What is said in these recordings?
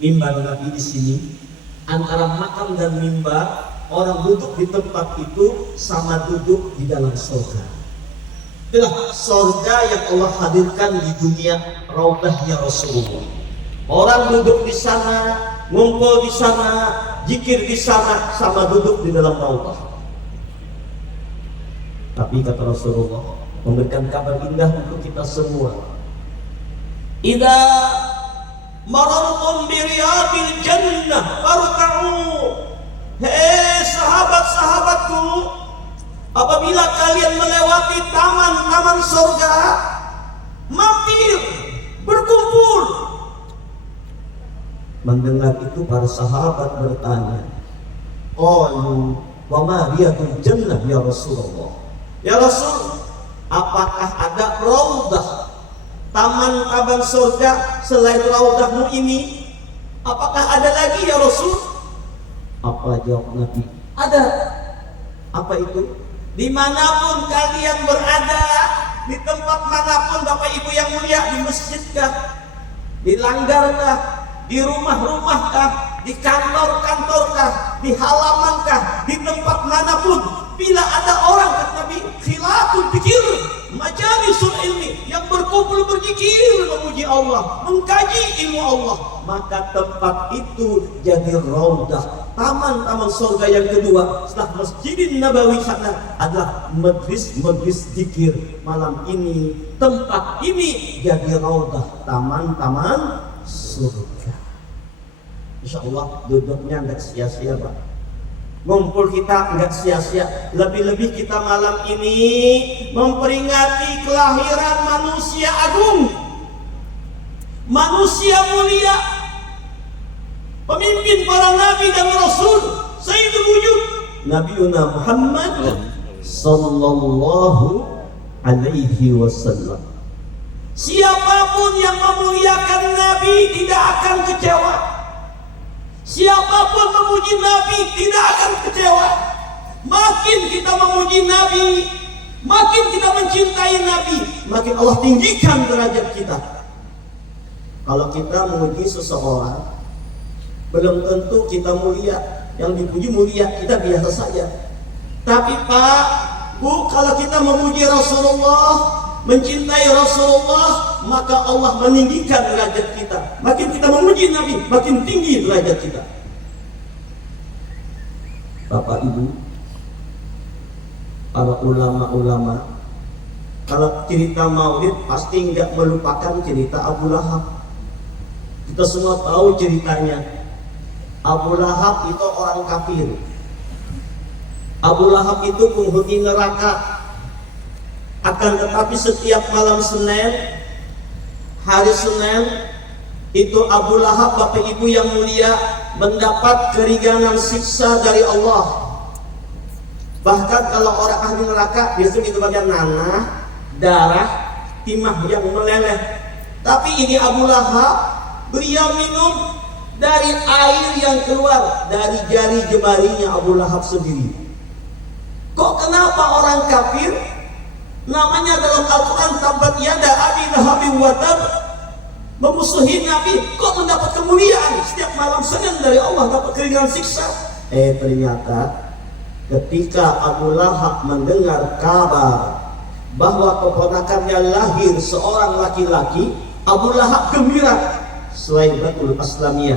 mimbar Nabi di sini. Antara makam dan mimbar, orang duduk di tempat itu sama duduk di dalam surga. Itulah surga yang Allah hadirkan di dunia, raudahnya Rasulullah. Orang duduk di sana, ngumpul di sana, zikir di sana, sama duduk di dalam raudah. Tapi kata Rasulullah memberikan kabar indah untuk kita semua. Idza marartum bi riyadil jannah farka'u. Hei sahabat-sahabatku, apabila kalian melewati taman-taman surga, mampir, berkumpul. Mendengar itu para sahabat bertanya, qalu wa ma riyadul jannah ya Rasulullah. Ya Rasul, apakah ada raudah, taman-taman surga selain raudahmu ini? Apakah ada lagi ya Rasul? Apa jawab Nabi? Ada. Apa itu? Dimanapun kalian berada, di tempat manapun Bapak Ibu yang mulia, di masjidkah, di langgarkah, di rumah-rumahkah, di kantor-kantorkah, di halamankah, di tempat manapun, bila ada orang, kata Nabi, khilatul dzikir, majalisul ilmi, yang berkumpul berzikir memuji Allah, mengkaji ilmu Allah, maka tempat itu jadi raudah, taman-taman surga yang kedua setelah Masjidin Nabawi sana adalah majlis zikir. Malam ini tempat ini jadi raudah, taman-taman surga. Insya Allah duduknya nggak sia-sia Pak, ngumpul kita nggak sia-sia. Lebih-lebih kita malam ini memperingati kelahiran manusia agung, manusia mulia, pemimpin para nabi dan rasul, Sayyidul Wujud, Nabiuna Muhammad sallallahu alaihi wasallam. Siapapun yang memuliakan Nabi tidak akan kecewa. Siapapun memuji Nabi tidak akan kecewa. Makin kita memuji Nabi, makin kita mencintai Nabi, makin Allah tinggikan derajat kita. Kalau kita memuji seseorang, belum tentu kita mulia. Yang dipuji mulia, kita biasa saja. Tapi Pak, Bu, kalau kita memuji Rasulullah, mencintai Rasulullah, maka Allah meninggikan derajat kita. Makin kita memuji Nabi, makin tinggi derajat kita. Bapak Ibu, para ulama-ulama, kalau cerita maulid pasti nggak melupakan cerita Abu Lahab. Kita semua tahu ceritanya. Abu Lahab itu orang kafir. Abu Lahab itu penghuni neraka. Akan tetapi setiap malam Senin, hari Senin, itu Abu Lahab, Bapak Ibu yang mulia, mendapat keringanan siksa dari Allah. Bahkan kalau orang ahli neraka, biasanya itu bagian nanah, darah, timah yang meleleh. Tapi ini Abu Lahab, beliau minum dari air yang keluar dari jari jemarinya Abu Lahab sendiri. Kok kenapa orang kafir, namanya dalam Al-Quran tabat yada abi lahabin wa tab, memusuhi Nabi, kok mendapat kemuliaan setiap malam Senin dari Allah, dapat keringanan siksa? Ternyata ketika Abu Lahab mendengar kabar bahwa keponakannya lahir seorang laki-laki, Abu Lahab gembira. Suwaibatul Aslamiyah,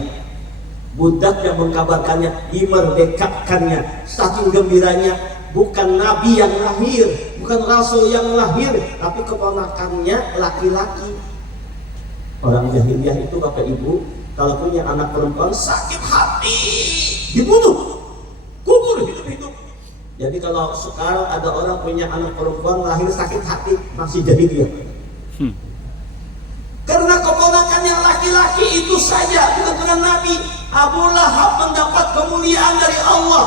budak yang mengkabarkannya, dimerdekakannya. Saking gembiranya, bukan Nabi yang lahir, bukan Rasul yang lahir, tapi keponakannya laki-laki. Orang jahiliyah itu Bapak Ibu, kalau punya anak perempuan sakit hati, dibunuh, kubur hidup-hidup. Jadi kalau sekarang ada orang punya anak perempuan lahir sakit hati, masih jahiliyah. Karena keponakan yang laki-laki itu saja, bukan dengan Nabi. Abu Lahab mendapat kemuliaan dari Allah,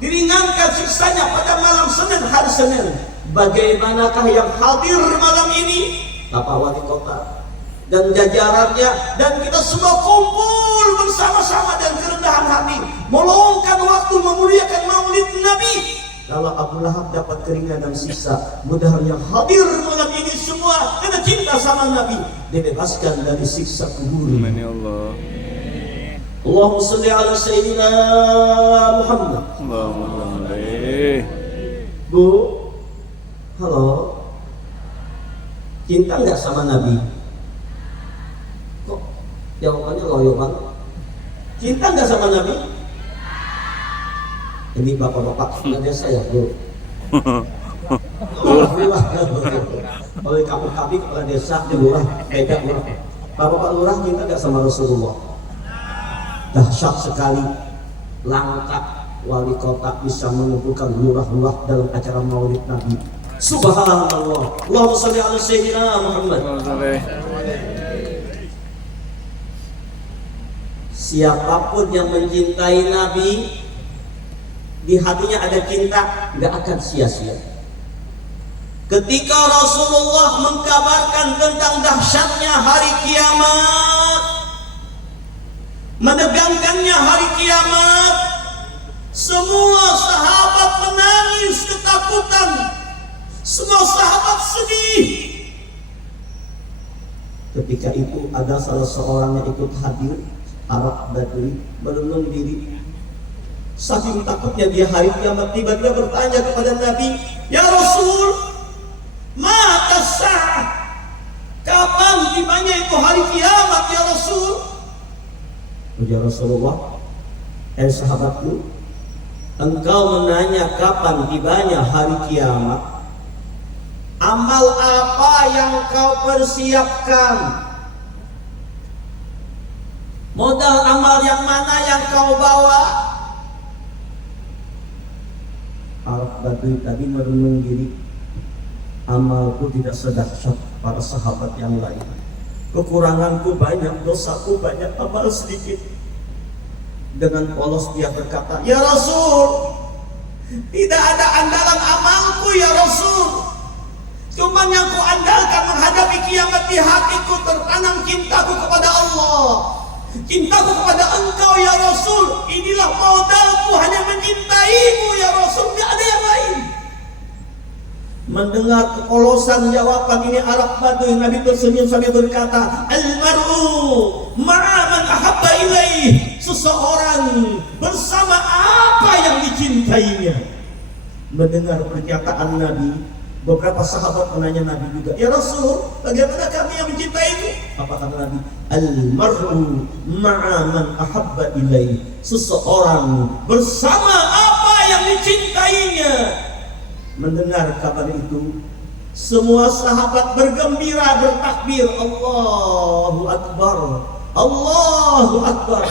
diringankan siksanya pada malam Senin, hari Senin. Bagaimanakah yang hadir malam ini? Bapak Wali Kota dan jajarannya, dan kita semua kumpul bersama-sama dan kerendahan hati, meluangkan waktu memuliakan maulid Nabi. Kalau Abu Lahab dapat keringanan siksa, mudah-mudahan yang hadir malam ini semua karena cinta sama Nabi, dibebaskan dari siksa kubur. Amin ya Allah. Allahumma salli ala Sayyidina Muhammad. Allahumma salli. Bu, halo, cinta nggak sama Nabi? Kok jawabannya loyo banget? Cinta nggak sama Nabi? Ini bapak-bapak kepala desa ya, Bu. Oleh kamu kami kepala desa di lurah, beda lurah. Bapak-bapak lurah cinta nggak sama Rasulullah? Dahsyat sekali, langka wali kota bisa mengumpulkan lurah-lurah dalam acara maulid Nabi. Subhanallah. Allahumma sholli ala Sayyidina Muhammad. Siapapun yang mencintai Nabi, di hatinya ada cinta, nggak akan sia-sia. Ketika Rasulullah mengkabarkan tentang dahsyatnya hari kiamat, menegangkannya hari kiamat, semua sahabat menangis ketakutan, semua sahabat sedih. Ketika itu ada salah seorang yang ikut hadir, Arab Badui, merenung diri. Saking takutnya dia hari kiamat, tiba-tiba bertanya kepada Nabi, "Ya Rasul, mata sa'ah? Kapan tibanya itu hari kiamat ya Rasul?" Ya Rasulullah, sahabatku, engkau menanya kapan tibanya hari kiamat, amal apa yang kau persiapkan? Modal amal yang mana yang kau bawa? Arab Badui tadi merenung diri. Amalku tidak sedahsyat para sahabat yang lain. Kekuranganku banyak, dosaku banyak, amal sedikit. Dengan polos dia berkata, "Ya Rasul, tidak ada andalan amalku ya Rasul. Cuma yang ku andalkan menghadapi kiamat, di hatiku tertanam cintaku kepada Allah, cintaku kepada engkau ya Rasul. Inilah modalku, hanya mencintaimu ya Rasul, tidak ada yang lain." Mendengar kepolosan jawaban ini Arab Badui, Nabi tersenyum sambil berkata, "Al-mar'u ma'a man ahabba ilaih." Seseorang bersama apa yang dicintainya. Mendengar perkataan Nabi, beberapa sahabat menanya Nabi juga, "Ya Rasul, bagaimana kami yang mencintaimu?" Apa kata Nabi? "Al-mar'u ma'a man ahabba ilaih." Seseorang bersama apa yang dicintainya. Mendengar kabar itu, semua sahabat bergembira, bertakbir, Allahu Akbar, Allahu Akbar.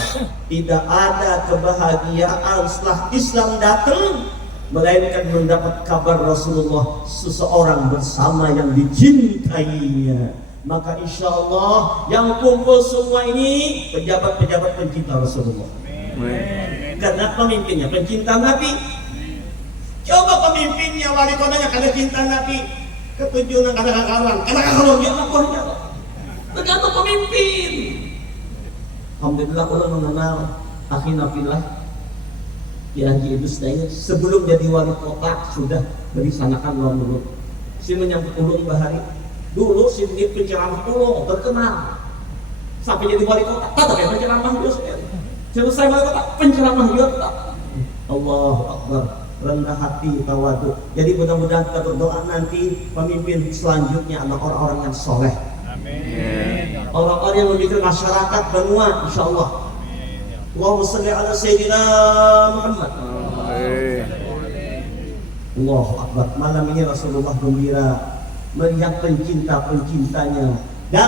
Tidak ada kebahagiaan setelah Islam datang, melainkan mendapat kabar Rasulullah seseorang bersama yang dicintainya. Maka insya Allah yang kumpul semua ini pejabat-pejabat pencinta Rasulullah. Karena pemimpinnya pencinta Nabi. Coba pemimpinnya, wali kotanya kada cinta Nabi, ketujuan kada karuan dia lapornya. Tergantung pemimpin. Alhamdulillah orang mengenal akhi Nabilah Ki Haji Idrus Daeng sebelum jadi wali kota sudah merisanakan lawan dulu. Si menyambut ulung bahari. Dulu si penceramah ulung terkenal. Sampai jadi wali kota, tak kayak penceramah dia sekali. Selesai wali kota, penceramah dia tak. Allahu Akbar. Rendah hati, tawadu. Jadi mudah-mudahan kita berdoa nanti pemimpin selanjutnya adalah orang-orang yang soleh. Amin. Orang-orang yang memikir masyarakat benua, insya Allah. Allahumma sholli ala Sayyidina Muhammad. Allahu Akbar. Malam ini Rasulullah gembira melihat pencinta-pencintanya